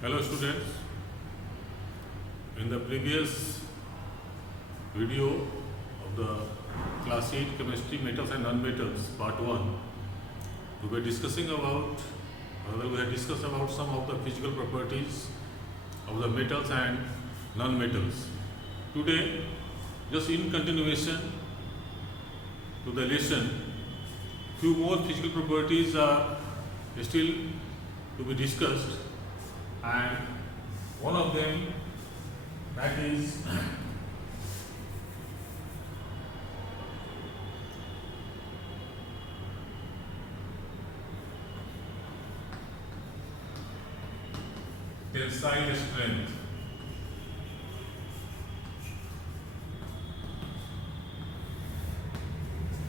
Hello students, in the previous video of the Class 8 Chemistry Metals and Nonmetals Part 1, we were discussing about, we had discussed about some of the physical properties of the metals and non-metals. Today, just in continuation to the lesson, few more physical properties are still to be discussed, and one of them, that is tensile strength.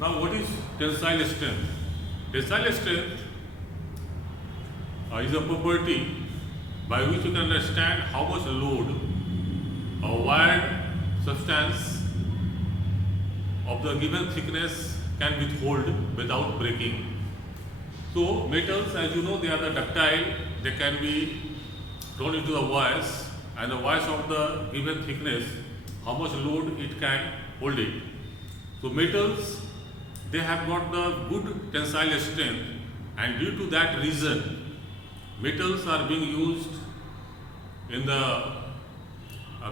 Now, what is tensile strength? Tensile strength is a property by which you can understand how much load a wired substance of the given thickness can withhold without breaking. So, metals, as you know, they are the ductile, they can be thrown into the wires, and the wires of the given thickness, how much load it can hold it. So, metals, they have got the good tensile strength, and due to that reason, metals are being used in the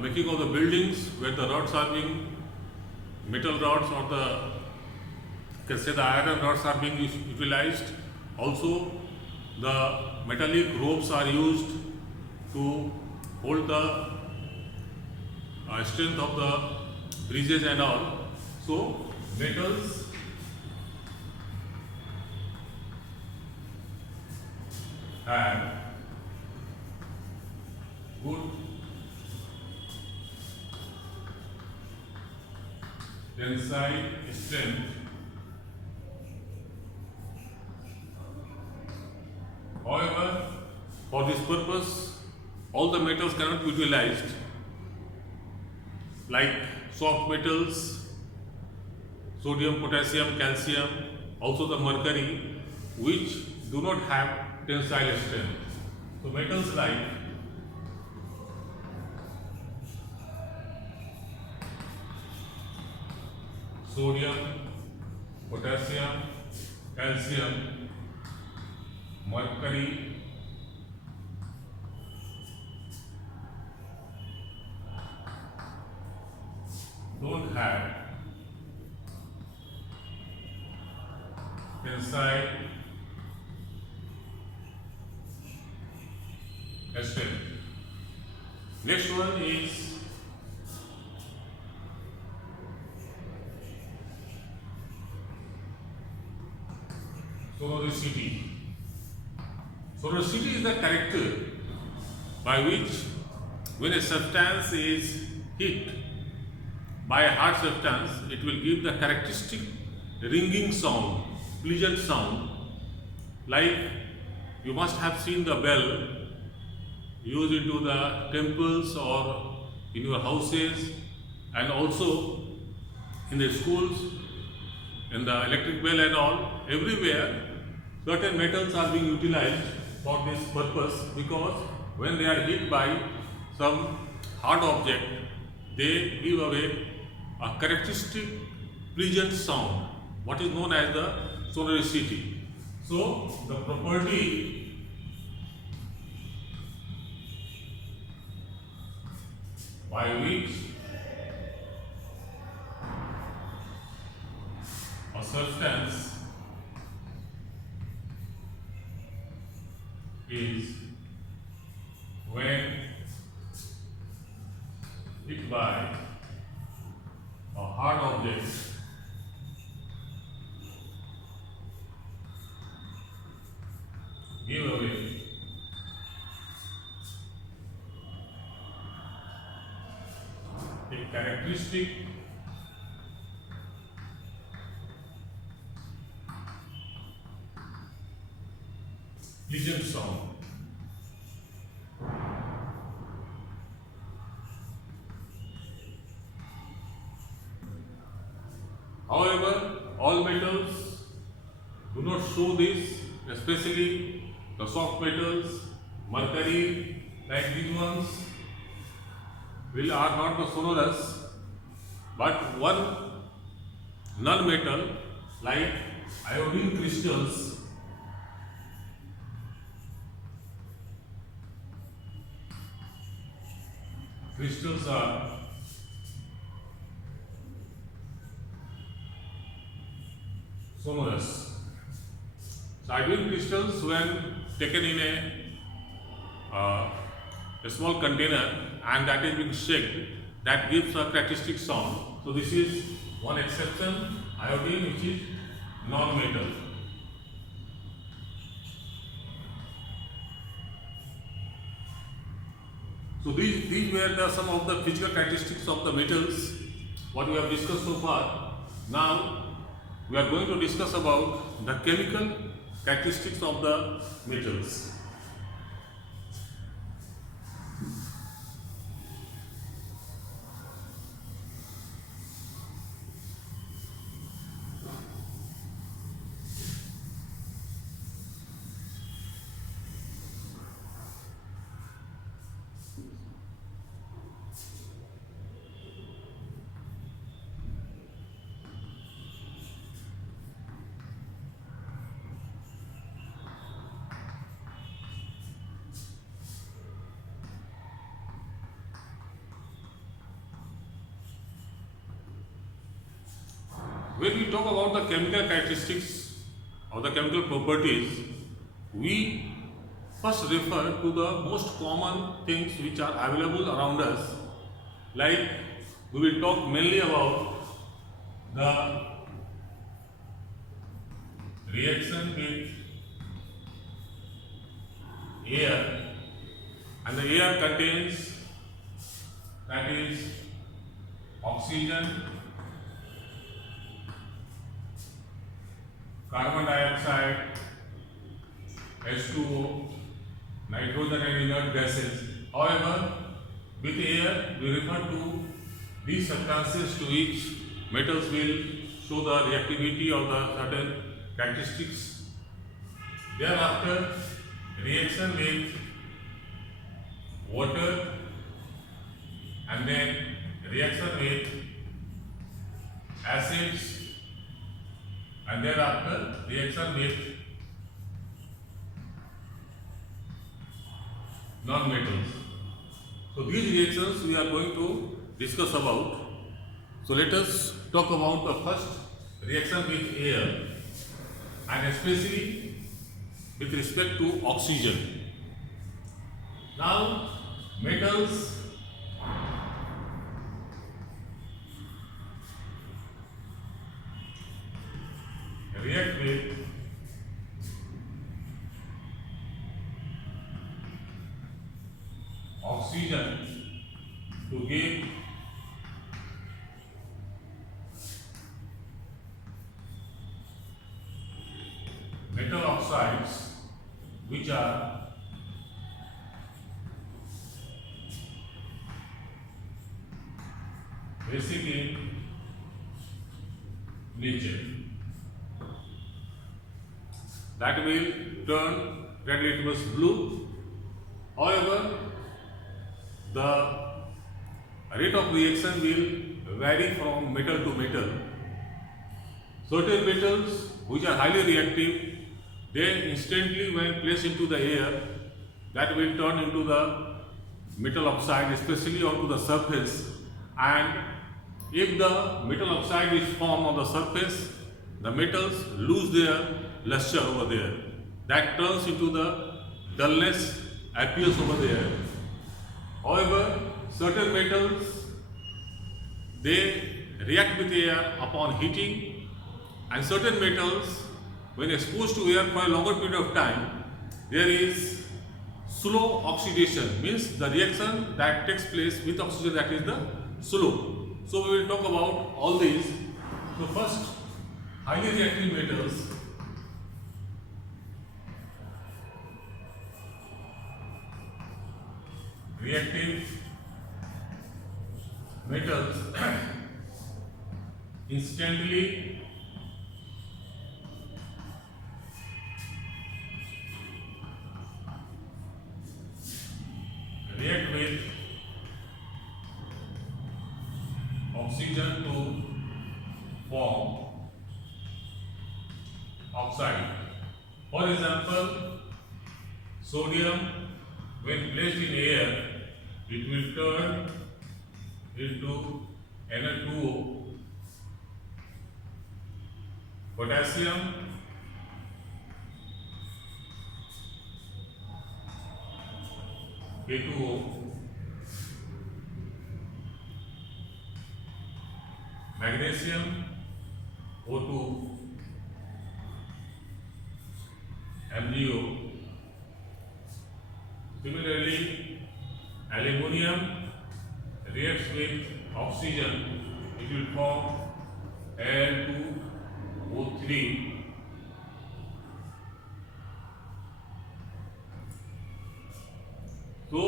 making of the buildings where the rods are being, metal rods or the, you can say the iron rods are being utilized. Also, the metallic ropes are used to hold the strength of the bridges and all. So, metals have good tensile strength. However, for this purpose, all the metals cannot be utilized, like soft metals, sodium, potassium, calcium, also the mercury, which do not have tensile strength. So, metals like sodium, potassium, calcium, mercury, don't have tensile strength. Next one is sonoricity. Sonoricity is the character by which, when a substance is hit by a hard substance, it will give the characteristic ringing sound, pleasant sound. Like you must have seen the bell used into the temples or in your houses, and also in the schools, in the electric bell and all. Everywhere certain metals are being utilized for this purpose, because when they are hit by some hard object, they give away a characteristic pleasant sound, what is known as the sonoricity. So, the property by which a substance is, when hit by a hard object, give away a characteristic pleasant sound. However, all metals do not show this, especially the soft metals, mercury, like these ones are not the sonorous, but one non-metal like iodine crystals are sonorous. So iodine crystals, when taken in a small container and that is being shaken, that gives a characteristic sound. So this is one exception, iodine, which is non-metal. So these were some of the physical characteristics of the metals what we have discussed so far. Now we are going to discuss about the chemical characteristics of the metals. When we talk about the chemical characteristics or the chemical properties, we first refer to the most common things which are available around us. Like we will talk mainly about the reaction with air, and the air contains, that is, oxygen, carbon dioxide, H2O, nitrogen and inert gases. However, with air we refer to these substances to which metals will show the reactivity of the certain characteristics. Thereafter, reaction with water, and then reaction with acids, and thereafter reaction with non-metals. So these reactions we are going to discuss about. So let us talk about the first reaction with air, and especially with respect to oxygen. Now metals react with oxygen to give metal oxides, which are basic in nature, that will turn red litmus blue. However, the rate of reaction will vary from metal to metal. Certain metals which are highly reactive, they instantly when placed into the air, that will turn into the metal oxide, especially onto the surface. And if the metal oxide is formed on the surface, the metals lose their luster over there. That turns into the dullness appears over there. However, certain metals, they react with air upon heating, and certain metals, when exposed to air for a longer period of time, there is slow oxidation, means the reaction that takes place with oxygen, that is the slow. So we will talk about all these. So first, highly reactive metals. Reactive metals instantly For example, sodium when placed in air, it will turn into Na2O. Potassium K2O. Magnesium O2 MgO. Similarly, aluminium reacts with oxygen, it will form Al2O3. So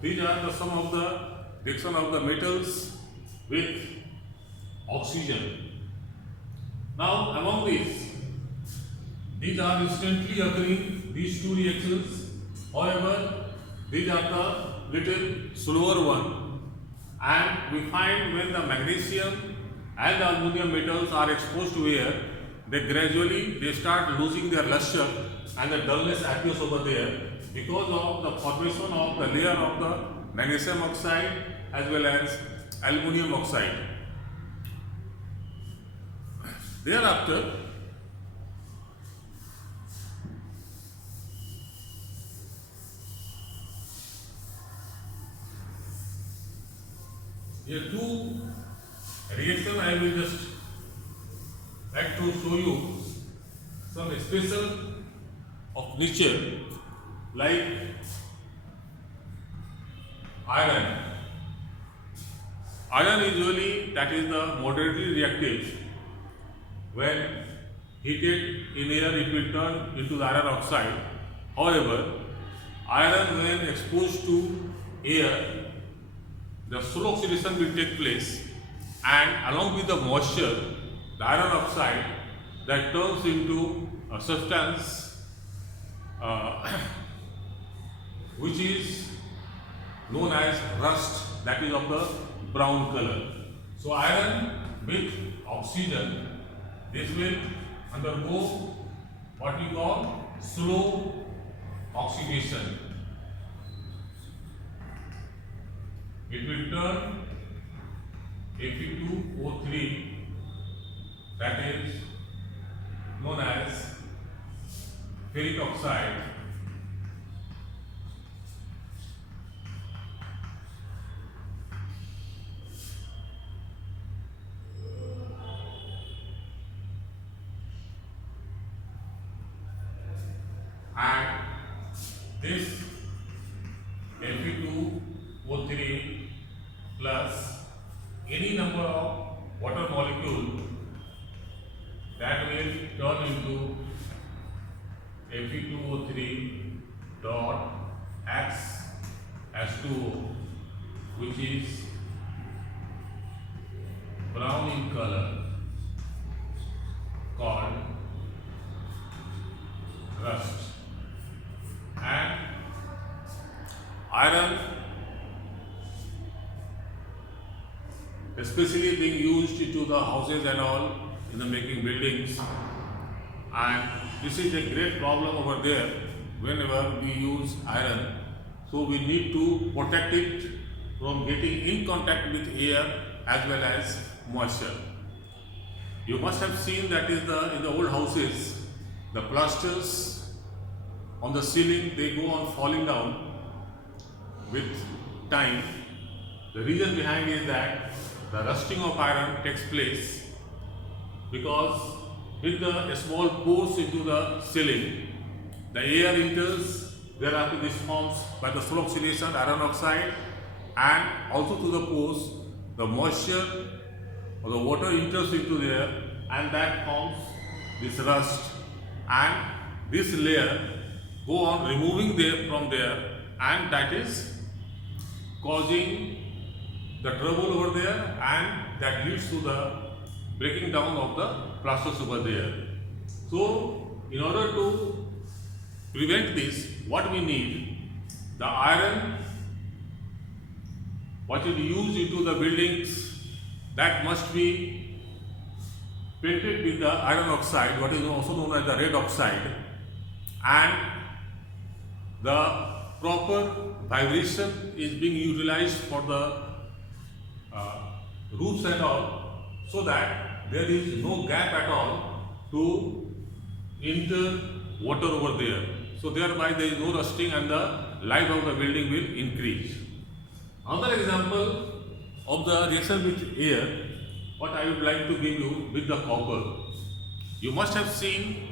these are some of the reaction of the metals with oxygen. Now among these are instantly occurring, these two reactions. However, these are the little slower one, and we find when the magnesium and the aluminum metals are exposed to air, they gradually start losing their luster and the dullness appears over there because of the formation of the layer of the magnesium oxide as well as aluminum oxide. Thereafter, here two reaction I will just like to show you some special of nature like iron. Iron usually that is the moderately reactive. When heated in air it will turn into the iron oxide. However, iron when exposed to air, the slow oxidation will take place, and along with the moisture, the iron oxide that turns into a substance which is known as rust, that is of the brown color. So iron with oxygen, this will undergo what we call slow oxidation. It will turn Fe2O3, that is known as ferric oxide. And this Fe2O3 plus any number of water molecule that will turn into Fe2O3 dot X H2O, which is brown in color, called rust. And iron especially being used into the houses and all in the making buildings, and this is a great problem over there whenever we use iron. So we need to protect it from getting in contact with air as well as moisture. You must have seen that is in the old houses, the plasters on the ceiling, they go on falling down with time. The reason behind is that the rusting of iron takes place because with the small pores into the ceiling, the air enters, thereafter this forms by the slow oxidation iron oxide, and also to the pores the moisture or the water enters into there, and that forms this rust, and this layer go on removing from there, and that is causing the trouble over there, and that leads to the breaking down of the plasters over there. So in order to prevent this, what we need, the iron what is used into the buildings, that must be painted with the iron oxide, what is also known as the red oxide, and the proper vibration is being utilized for the roofs and all, so that there is no gap at all to enter water over there. So thereby there is no rusting and the life of the building will increase. Another example of the reaction with air, what I would like to give you with the copper. You must have seen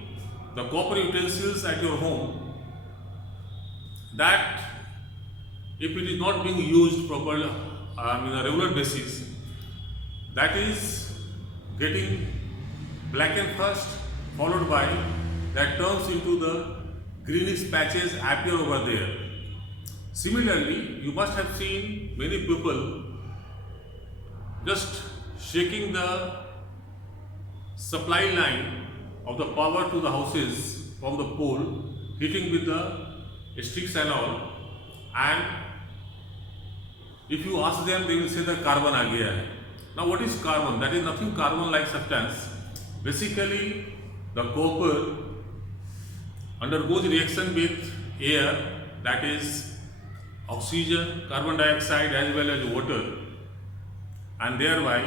the copper utensils at your home, that if it is not being used properly on a regular basis, that is getting blackened first, followed by that turns into the greenish patches appear over there. Similarly, you must have seen many people just shaking the supply line of the power to the houses from the pole, hitting with the sticks and all, and if you ask them, they will say that carbon aa gaya hai. Now what is carbon? That is nothing carbon like substance. Basically, the copper undergoes reaction with air, that is oxygen, carbon dioxide as well as water, and thereby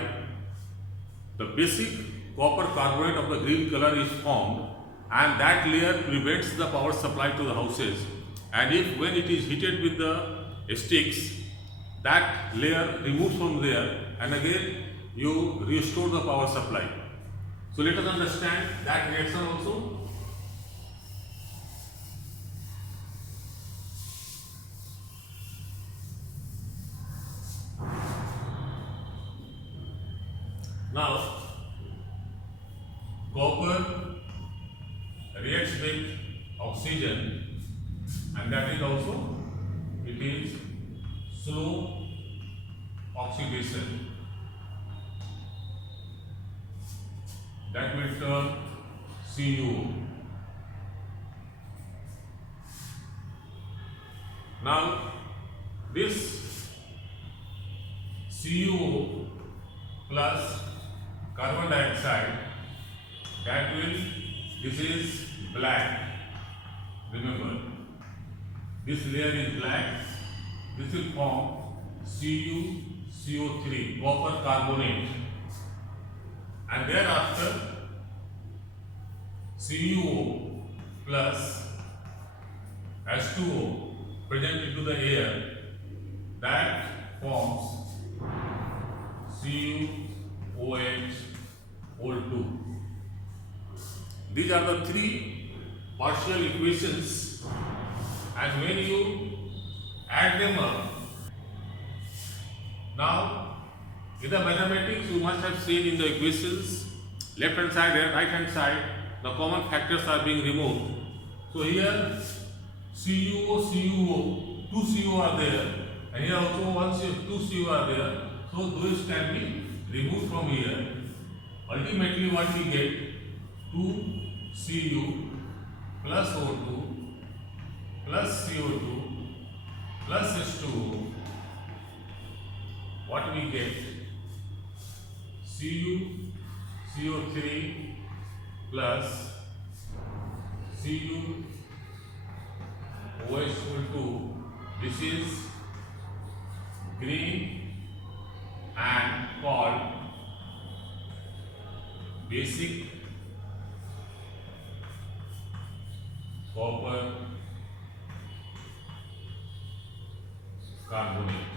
the basic copper carbonate of the green color is formed, and that layer prevents the power supply to the houses. And if when it is heated with the sticks, that layer removes from there and again you restore the power supply. So let us understand that reaction also. Now, copper reacts with oxygen, and that is also, it is slow oxidation. That will turn CuO. Now, this CuO plus carbon dioxide, that will, this is black, remember, this layer is black, this will form CuCO3, copper carbonate, and thereafter CuO plus H2O present into the air, that forms CuOH-O2. These are the three partial equations, and when you add them up, now in the mathematics you must have seen in the equations, left hand side and right hand side, the common factors are being removed. So here CuO, two Cu are there, and here also two Cu are there. So those can be removed from here. Ultimately what we get, 2 Cu plus O2 plus CO2 plus H2O. What we get? CuCO3 plus CuOH2. This is green and called basic copper carbonate.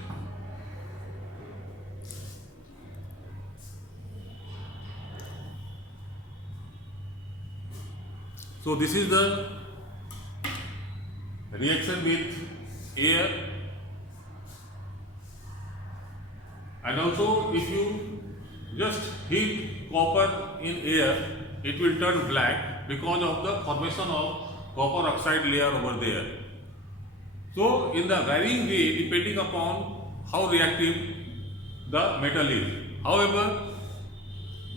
So this is the reaction with air, and also if you just heat copper in air, it will turn black because of the formation of copper oxide layer over there. So in the varying way, depending upon how reactive the metal is. However,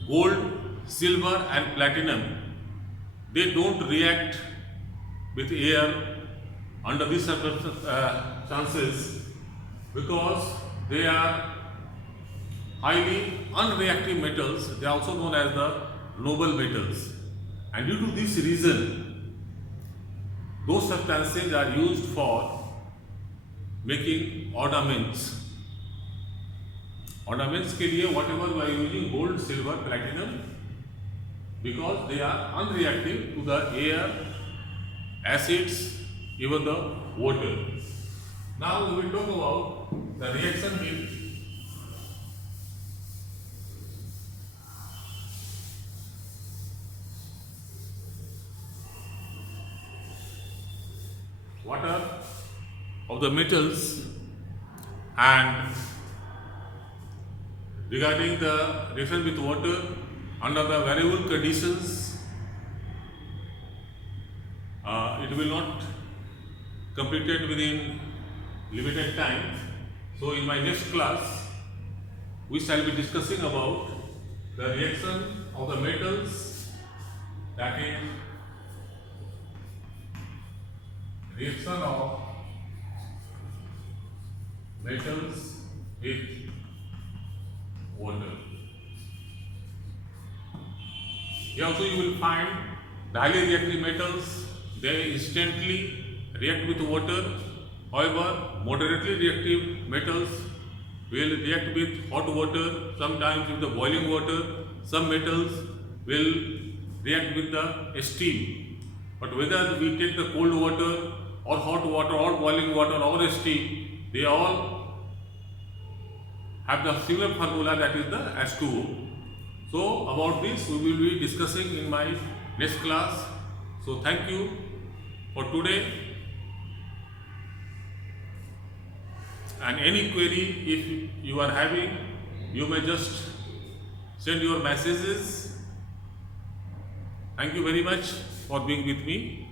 gold, silver and platinum, they don't react with air under these circumstances because they are highly unreactive metals. They are also known as the noble metals, and due to this reason those substances are used for making ornaments. Ornaments के लिए whatever we are using gold, silver, platinum, because they are unreactive to the air, acids, even the water. Now we will talk about the reaction with water of the metals, and regarding the reaction with water under the variable conditions, it will not completed within limited time. So in my next class we shall be discussing about the reaction of the metals, that is reaction of metals with water. Here also you will find the highly reactive metals, they instantly react with water. However, moderately reactive metals will react with hot water, sometimes with the boiling water. Some metals will react with the steam. But whether we take the cold water or hot water or boiling water or steam, they all have the similar formula, that is the H2O. So about this we will be discussing in my next class. So thank you for today, and any query if you are having, you may just send your messages. Thank you very much for being with me.